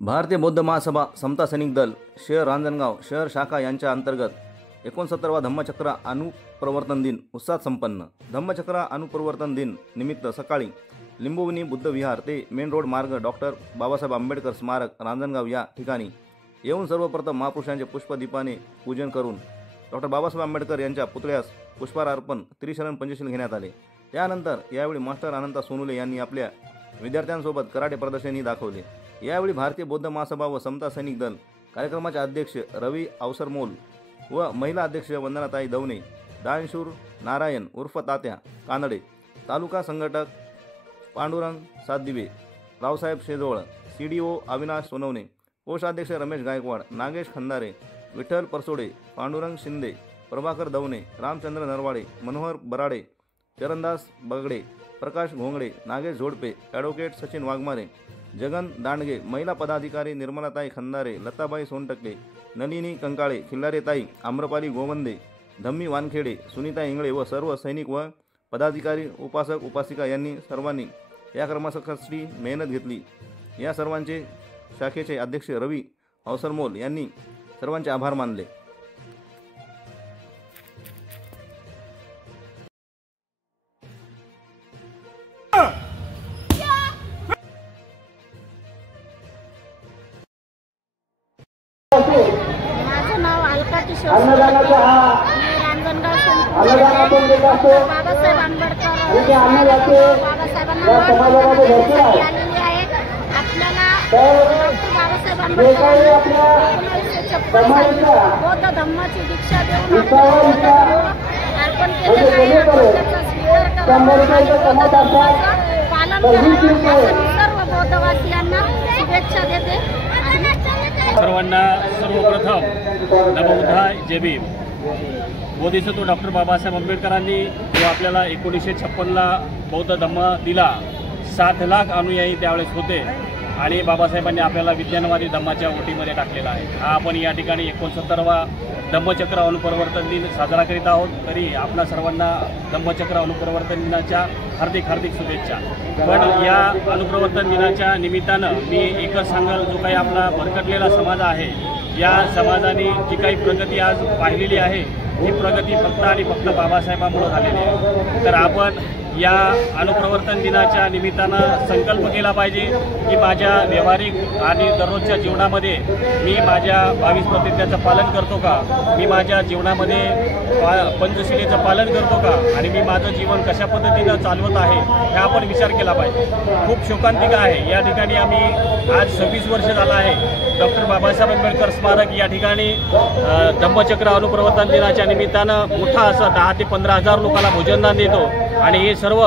भारतीय बौद्ध महासभा समता सैनिक दल शहर रांजणगाव शहर शाखा यांच्या अंतर्गत 69वा धम्मचक्र अनुप्रवर्तन दिन उत्साहात संपन्न। धम्मचक्र अनुप्रवर्तन दिन निमित्त सकाळी लिंबोनी बुद्ध विहार ते मेन रोड मार्ग डॉक्टर बाबासाहेब आंबेडकर स्मारक रांजणगाव या ठिकाणी येऊन सर्वप्रथम महापुरुषांचे पुष्पदीपाने पूजन करून डॉक्टर बाबासाहेब आंबेडकर यांच्या पुतळ्यास पुष्पहार अर्पण त्रिशरण पंचशील घेण्यात आले। त्यानंतर यावेळी मास्टर अनंता सोनुले यांनी आपल्या विद्यार्थ्यांसोबत कराटे प्रदर्शनही दाखवले। यावेळी भारतीय बौद्ध महासभा व समता सैनिक दल कार्यक्रमाचे अध्यक्ष रवी अवसरमोल व महिला अध्यक्ष वंदनाताई दवणे, दानशूर नारायण उर्फ तात्या कानडे, तालुका संघटक पांडुरंग सातदिवे, रावसाहेब शेजवळ, CDO अविनाश सोनवणे, कोषाध्यक्ष रमेश गायकवाड, नागेश खंदारे, विठ्ठल परसोडे, पांडुरंग शिंदे, प्रभाकर दवणे, रामचंद्र नरवाडे, मनोहर बराडे, चरणदास बगडे, प्रकाश घोंगडे, नागेश झोडपे, ॲडव्होकेट सचिन वाघमारे, जगन दांडगे, महिला पदाधिकारी निर्मलाताई खंदारे, लताबाई सोनटक्के, नलिनी कंकाळे, खिल्लारेताई, आम्रपाली गोवंदे, धम्मी वानखेडे, सुनीता इंगळे व सर्व सैनिक व पदाधिकारी, उपासक उपासिका यांनी सर्वांनी या कर्मासाठी मेहनत घेतली। या सर्वांचे शाखेचे अध्यक्ष रवी अवसरमोल यांनी सर्वांचे आभार मानले। माझं नाव अलका किशोर रांजणगाव बाबासाहेब आंबेडकर आलेली आहे। आपल्याला बाबासाहेब आंबेडकर 1956 बौद्ध धम्माची दीक्षा देऊन अर्पण केलेलं आहे। त्याचा स्वीकार पालन करावं सर्व बौद्धवासियांना शुभेच्छा देते। सर्वांना सर्वप्रथम नमो बुद्धाय जय भीम। बोधिसत्व डॉक्टर बाबासाहेब आंबेडकरांनी जो आपल्याला 1956ला बौद्ध धम्म दिला, 7 लाख अनुयायी त्यावेळेस होते आणि बाबासाहेबांनी आपल्याला विज्ञानवादी धम्माच्या ओटीमध्ये टाकलेला आहे। हा आपण या ठिकाणी 69वा धम्मचक्र अनुप्रवर्तन दिन साजरा करीत आहोत। तरी आपल्या सर्वांना धम्मचक्र अनुप्रवर्तन दिनाच्या हार्दिक शुभेच्छा। पण या अनुप्रवर्तन दिनाच्या निमित्तानं मी एकच सांगाल, जो काही आपला भरकटलेला समाज आहे, या समाजाने जी काही प्रगती आज पाहिलेली आहे, ही प्रगती फक्त आणि फक्त बाबासाहेबांमुळे झालेली आहे। तर आपण या अनुप्रवर्तन दिनाच्या निमित्तानं संकल्प केला पाहिजे की माझ्या व्यावहारिक आणि दररोजच्या जीवनामध्ये मी माझ्या 22 प्रतिज्ञाचं पालन करतो का, मी माझ्या जीवनामध्ये पंचशिलेचं पालन करतो का, आणि मी माझं जीवन कशा पद्धतीनं चालवत आहे हे आपण विचार केला पाहिजे। खूप शोकांतिक आहे, या ठिकाणी आम्ही आज 26 वर्ष झालं आहे डॉक्टर बाबासाहेब आंबेडकर स्मारक या ठिकाणी धम्मचक्र अनुप्रवर्तन दिनाच्या निमित्तानं मोठा असं 10 ते 15 हजार लोकांना भोजनदान देतो आणि हे सर्व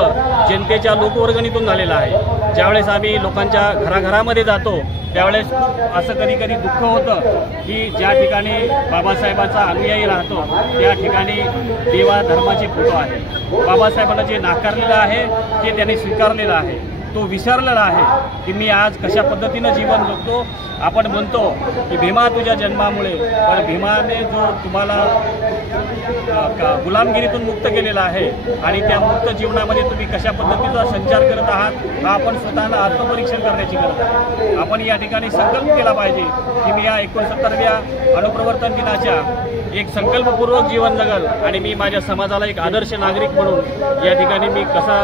जनतेच्या लोकवर्गणीतून झालेलं आहे। ज्यावेळेस आम्ही लोकांच्या घराघरामध्ये जातो त्यावेळेस असं कधी दुःख होतं की ज्या ठिकाणी बाबासाहेबांचा अनुयायी राहतो त्या ठिकाणी देवा धर्माचे फोटो आहे। बाबासाहेबांना जे नाकारलेलं आहे ते त्यांनी स्वीकारलेलं आहे, तो विसरलेला आहे की मी आज कशा पद्धतीनं जीवन जगतो। आपण म्हणतो की भीमा तुझ्या जन्मामुळे, पण भीमाने जो तुम्हाला गुलामगिरीतून मुक्त केलेला आहे आणि त्या मुक्त जीवनामध्ये तुम्ही कशा पद्धतीचा संचार करत आहात हा आपण स्वतःला आत्मपरीक्षण करण्याची गरज आहे। आपण या ठिकाणी संकल्प केला पाहिजे की मी या 69व्या अनुप्रवर्तन दिनाच्या एक संकल्पपूर्वक जीवन जगल आणि मी माझ्या समाजाला एक आदर्श नागरिक म्हणून या ठिकाणी मी कसा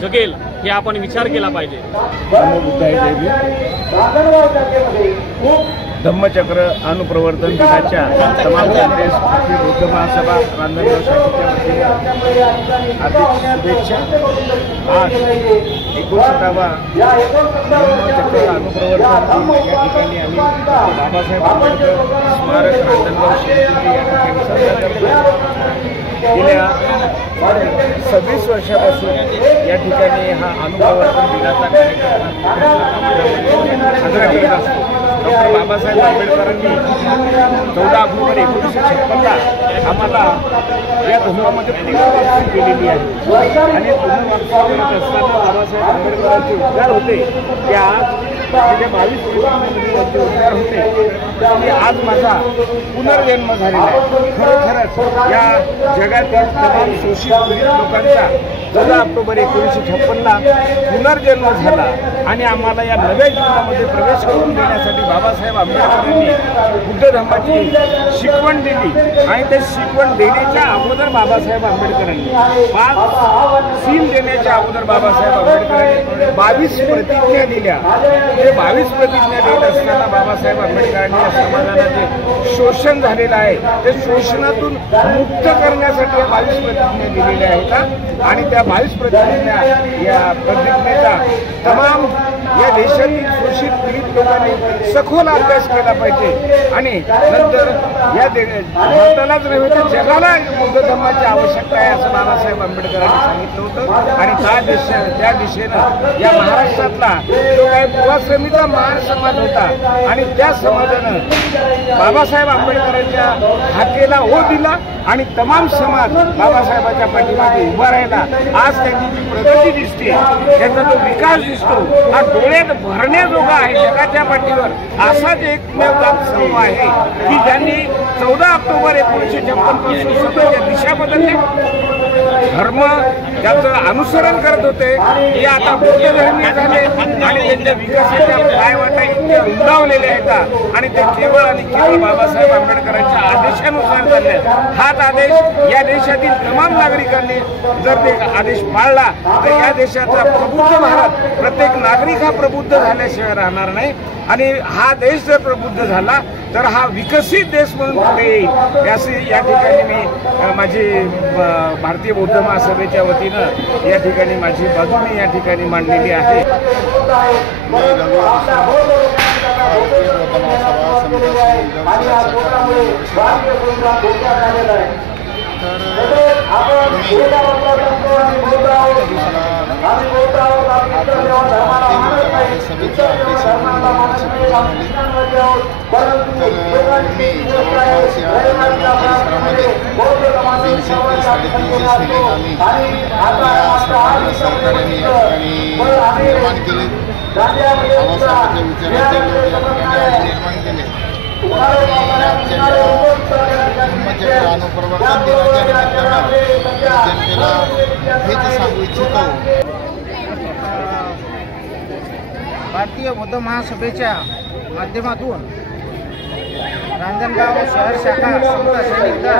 जगेल हे आपण विचार केला पाहिजे। धम्मचक्र अनुप्रवर्तन दिनाच्या समाप्तीने बौद्ध महासभा रांजणगाव शाखेच्या वतीने हार्दिक शुभेच्छा। आज 69वा धम्मचक्र अनुप्रवर्तन दिन या ठिकाणी आम्ही बाबासाहेब आंबेडकर स्मारक रांजणगाव शहर या ठिकाणी साजरा करतो। गेल्या 26 वर्षापासून या ठिकाणी हा अनुप्रवर्तन दिनाचा कार्यक्रम साजरा करत असतो। डॉक्टर बाबासाहेब आंबेडकरांनी 14 ऑक्टोबर 1956ला आम्हाला या धर्मामध्ये पुनर्वापसी केलेली आहे आणि पुनर्वापसी करत असताना बाबासाहेब आंबेडकरांचे उद्गार होते की आज गेल्या 22 वर्षांमध्ये त्यांचे उद्गार होते की आज माझा पुनर्जन्म झालेला आहे. खरोखरच या जगातील तमाम शोषित पीडित लोकांचा 14 ऑक्टोबर 1956ला पुनर्जन्म झाला आणि आम्हाला या नव्या जीवनामध्ये प्रवेश करून देण्यासाठी बाबासाहेब आंबेडकरांनी बुद्ध धर्माची शिकवण दिली आणि ते शिकवण देण्याच्या अगोदर बाबासाहेब आंबेडकरांनी 5 सील देण्याच्या अगोदर बाबासाहेब आंबेडकरांनी 22 प्रतिज्ञा दिल्या. ते 22 प्रतिज्ञा देत असताना बाबासाहेब आंबेडकरांनी या समाजाला जे शोषण झालेलं आहे ते शोषणातून मुक्त करण्यासाठी या 22 प्रतिज्ञा दिलेल्या आहेत आणि त्या 22 प्रतिज्ञा या प्रतिज्ञेचा तमाम या देशातील शोषित पीडित लोकांनी सखोल अभ्यास केला पाहिजे आणि नंतर या भारतालाच नव्हे तर जगाला बौद्ध धर्माची आवश्यकता आहे असं बाबासाहेब आंबेडकरांनी सांगितलं होतं. आणि त्या दिशेनं या महाराष्ट्रातला जो काही पूर्वाश्रमीचा महार समाज होता आणि त्या समाजानं बाबासाहेब आंबेडकरांच्या हाकेला ओ दिला आणि तमाम समाज बाबासाहेबांच्या पाठीमागे उभा राहिला. आज त्यांची जी प्रगती दिसते, त्यांचा जो विकास दिसतो हा डोळ्यात भरण्याजोगा आहे. जगाच्या पाठीवर असाच एकमेव समूह आहे की ज्यांनी 14 ऑक्टोबर 1956 पासून स्वतःच्या दिशा बदलल्या. धर्म ज्याचं अनुसरण करत होते हे आता बौद्ध धर्मीय झाले आणि त्यांच्या विकासाच्या पायवाटा इतके रुंदावलेले आहेत आणि ते केवळ आणि केवळ बाबासाहेब आंबेडकरांच्या आदेशानुसार झाले. हाच आदेश या देशातील तमाम नागरिकांनी जर ते आदेश पाळला तर या देशाचा प्रबुद्ध भारत, प्रत्येक नागरिक हा प्रबुद्ध झाल्याशिवाय राहणार नाही आणि हा देश जर प्रबुद्ध झाला तर हा विकसित देश म्हणून पुढे येईल. या ठिकाणी मी माझी भारतीय बौद्ध महासभेच्या वतीनं या ठिकाणी माझी बाजू मी या ठिकाणी मांडलेली आहे. निर्माण केले बाबासाहेबांच्या विचाराचे निर्माण केले. धम्मचक्र अनुप्रवर्तन दिनाच्या निमित्तानं जनतेला हेच सांगू इच्छितो. भारतीय बौद्ध महासभेच्या माध्यमातून रांजणगाव शहर शाखा समता सैनिक दल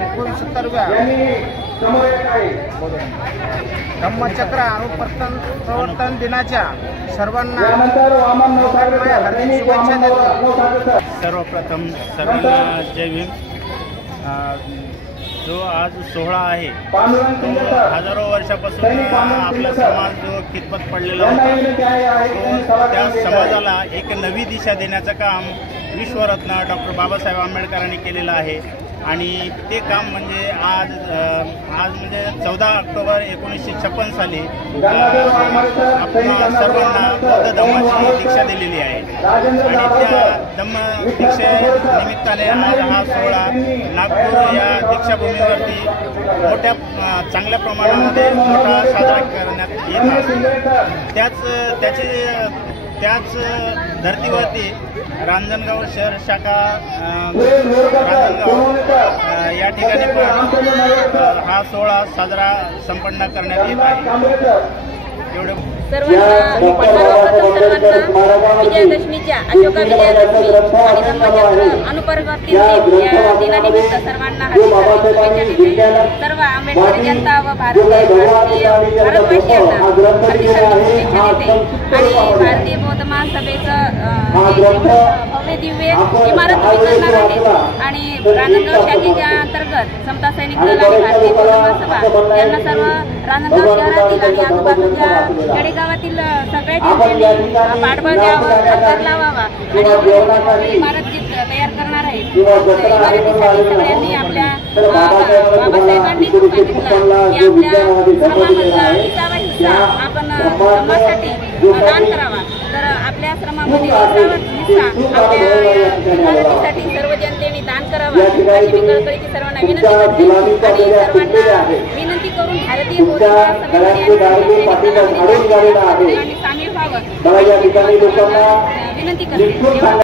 69व्या धम्मचक्र अनुप्रवर्तन दिनाच्या सर्वांना हार्दिक शुभेच्छा देतो. सर्वप्रथम सर्वांना जय भीम. जो आज सोहळा आहे तो हजारो वर्षापासून आपला समाज जो खितपत पडलेला होता त्या समाजाला एक नवी दिशा देण्याचं काम विश्वरत्न डॉक्टर बाबासाहेब आंबेडकरांनी केलेलं आहे आणि ते काम म्हणजे आज म्हणजे 14 ऑक्टोबर 1956 साली आपण सर्वांना बौद्ध धम्माची दीक्षा दिलेली आहे आणि त्या धम्म दीक्षेनिमित्ताने आज हा सोहळा नागपूर या दीक्षाभूमीवरती मोठ्या चांगल्या प्रमाणामध्ये मोठा साजरा करण्यात येत आहे. त्याच धर्तीवरती रांजणगाव शहर शाखा रांजणगाव या ठिकाणी पण हा सोहळा साजरा संपन्न करण्यात येत आहे. एवढं सर्वांना विजयादशमीच्या अशोका विजयादशमी आणि धम्मचक्र अनुप्रवर्तन या दिनानिमित्त सर्वांना हार्दिक शुभेच्छा देते. सर्व आंबेडकरी जनता व भारतवासियांना हार्दिक शुभेच्छा देते आणि भारतीय बौद्ध महासभेचं भव्य दिव्य इमारत उभी करणार आहे आणि रांजणगाव शाखेच्या अंतर्गत समता सैनिक दल आणि भारतीय बौद्ध महासभा यांना सर्व रांजणगाव शहरातील आणि आजूबाजूच्या खेडेगावातील सगळ्या ठिकाणी पाठबळ द्यावं, हातभार लावावा आणि इमारत जी तयार करणार आहे इमारतीसाठी सगळ्यांनी आपल्या बाबासाहेबांनी सांगितलं की आपल्या समाजाचा 20वा हिस्सा आपण समाजासाठी दान करावा. तर आपल्या आश्रमामध्ये हिस्सा आपल्या इमारतीसाठी सर्व जनतेने दान करावा अशी मी कळकळीची सर्वांना विनंती करते आणि सर्वांना विनंती करून भारतीय बौद्ध सभेमध्ये आणि सामील व्हावं विनंती करते.